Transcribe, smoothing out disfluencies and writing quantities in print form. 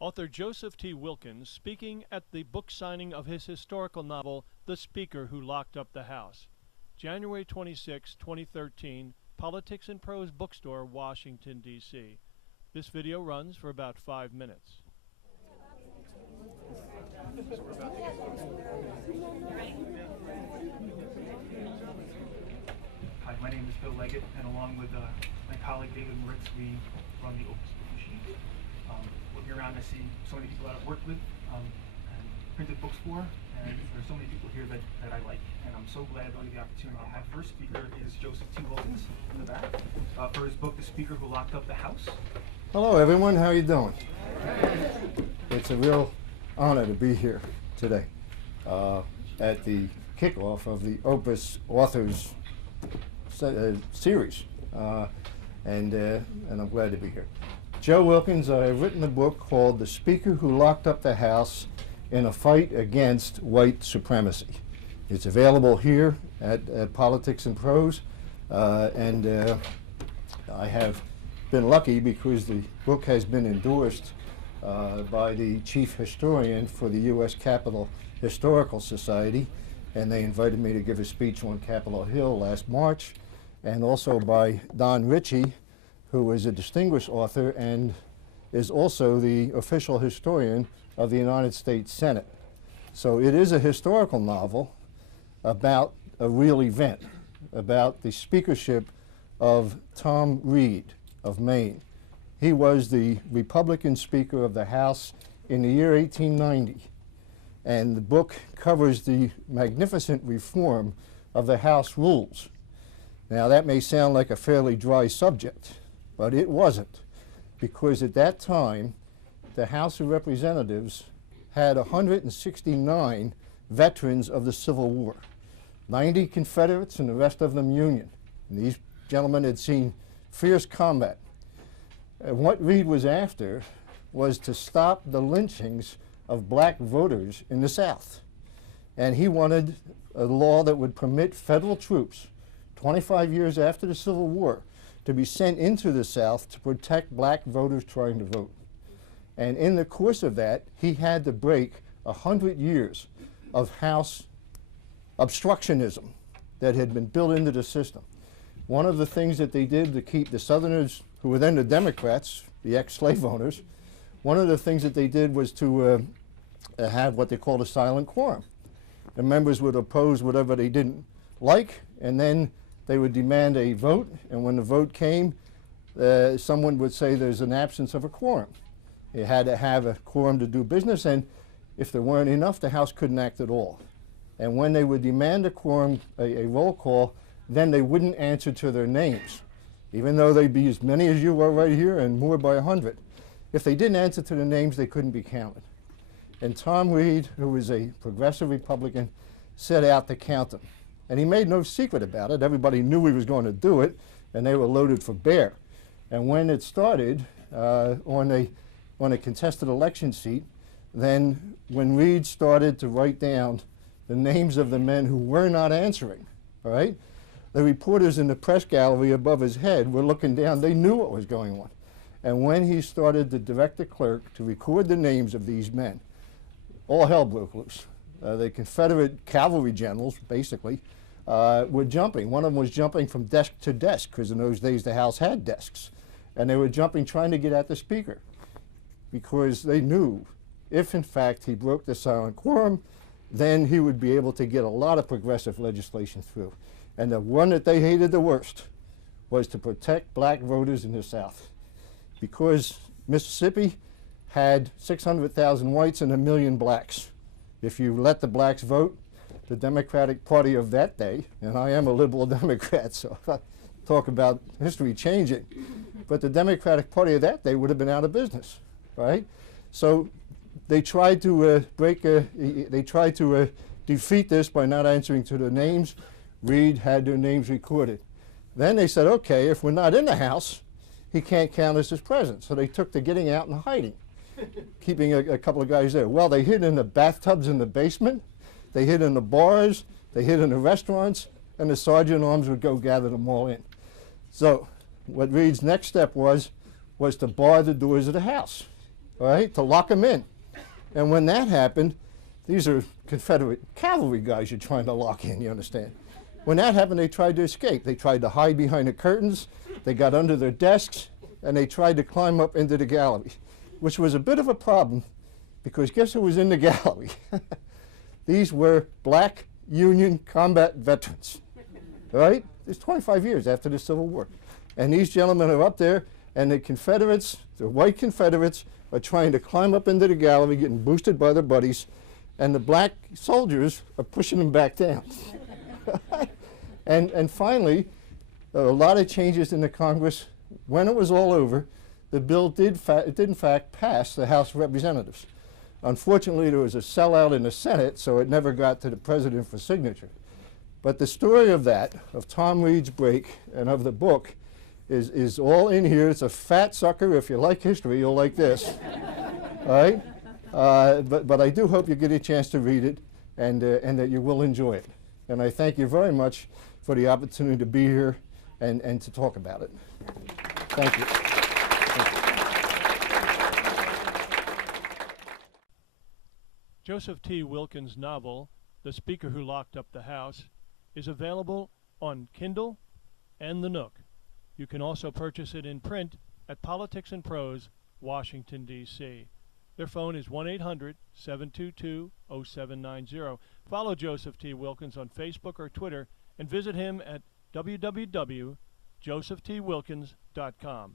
Author Joseph T. Wilkins speaking at the book signing of his historical novel, The Speaker Who Locked Up the House. January 26, 2013, Politics and Prose Bookstore, Washington, D.C. This video runs for about 5 minutes. Hi, my name is Bill Leggett, and along with my colleague David Moritz, we run the Opus Book Machine. Looking around, I see so many people that I've worked with and printed books for, and there are so many people here that I like, and I'm so glad I get the opportunity. My first speaker is Joseph T. Wilkins in the back for his book, The Speaker Who Locked Up the House. Hello, everyone. How are you doing? It's a real honor to be here today at the kickoff of the Opus Authors series, and I'm glad to be here. Joe Wilkins, I have written a book called The Speaker Who Locked Up the House in a Fight Against White Supremacy. It's available here at Politics and Prose, and I have been lucky because the book has been endorsed by the chief historian for the U.S. Capitol Historical Society, and they invited me to give a speech on Capitol Hill last March, and also by Don Ritchie, who is a distinguished author and is also the official historian of the United States Senate. So it is a historical novel about a real event, about the speakership of Tom Reed of Maine. He was the Republican Speaker of the House in the year 1890, and the book covers the magnificent reform of the House rules. Now that may sound like a fairly dry subject, but it wasn't, because at that time the House of Representatives had 169 veterans of the Civil War, 90 Confederates and the rest of them Union. And these gentlemen had seen fierce combat. And what Reed was after was to stop the lynchings of black voters in the South. And he wanted a law that would permit federal troops, 25 years after the Civil War, to be sent into the South to protect black voters trying to vote. And in the course of that, he had to break 100 years of House obstructionism that had been built into the system. One of the things that they did to keep the Southerners, who were then the Democrats, the ex-slave owners, one of the things that they did was to have what they called a silent quorum. The members would oppose whatever they didn't like, and then they would demand a vote, and when the vote came, someone would say there's an absence of a quorum. You had to have a quorum to do business, and if there weren't enough, the House couldn't act at all. And when they would demand a quorum, a roll call, then they wouldn't answer to their names, even though they'd be as many as you are right here and more by 100. If they didn't answer to their names, they couldn't be counted. And Tom Reed, who was a progressive Republican, set out to count them. And he made no secret about it. Everybody knew he was going to do it, and they were loaded for bear. And when it started on a contested election seat, then when Reed started to write down the names of the men who were not answering, all right, the reporters in the press gallery above his head were looking down. They knew what was going on. And when he started to direct the clerk to record the names of these men, all hell broke loose. The Confederate cavalry generals, basically, were jumping. One of them was jumping from desk to desk, because in those days the House had desks. And they were jumping, trying to get at the Speaker, because they knew if, in fact, he broke the silent quorum, then he would be able to get a lot of progressive legislation through. And the one that they hated the worst was to protect black voters in the South, because Mississippi had 600,000 whites and 1 million blacks. If you let the blacks vote, the Democratic Party of that day, and I am a liberal Democrat, so I talk about history changing, but the Democratic Party of that day would have been out of business, right? So they tried to defeat this by not answering to their names. Reed had their names recorded. Then they said, okay, if we're not in the House, he can't count us as president. So they took to getting out and hiding, keeping a couple of guys there. Well, they hid in the bathtubs in the basement, they hid in the bars, they hid in the restaurants, and the sergeant at arms would go gather them all in. So what Reed's next step was to bar the doors of the House. all right, to lock them in. And when that happened, these are Confederate cavalry guys you're trying to lock in, you understand? When that happened, they tried to escape. They tried to hide behind the curtains, they got under their desks, and they tried to climb up into the gallery, which was a bit of a problem because guess who was in the gallery? These were black Union combat veterans, right? It's 25 years after the Civil War. And these gentlemen are up there, and the Confederates, the white Confederates, are trying to climb up into the gallery, getting boosted by their buddies, and the black soldiers are pushing them back down. And finally, a lot of changes in the Congress. When it was all over, the bill did in fact pass the House of Representatives. Unfortunately, there was a sellout in the Senate, so it never got to the president for signature. But the story of that, of Tom Reed's break, and of the book, is all in here. It's a fat sucker. If you like history, you'll like this. All right? But I do hope you get a chance to read it and that you will enjoy it. And I thank you very much for the opportunity to be here and to talk about it. Thank you. Joseph T. Wilkins' novel, The Speaker Who Locked Up the House, is available on Kindle and the Nook. You can also purchase it in print at Politics and Prose, Washington, D.C. Their phone is 1-800-722-0790. Follow Joseph T. Wilkins on Facebook or Twitter and visit him at www.josephtwilkins.com.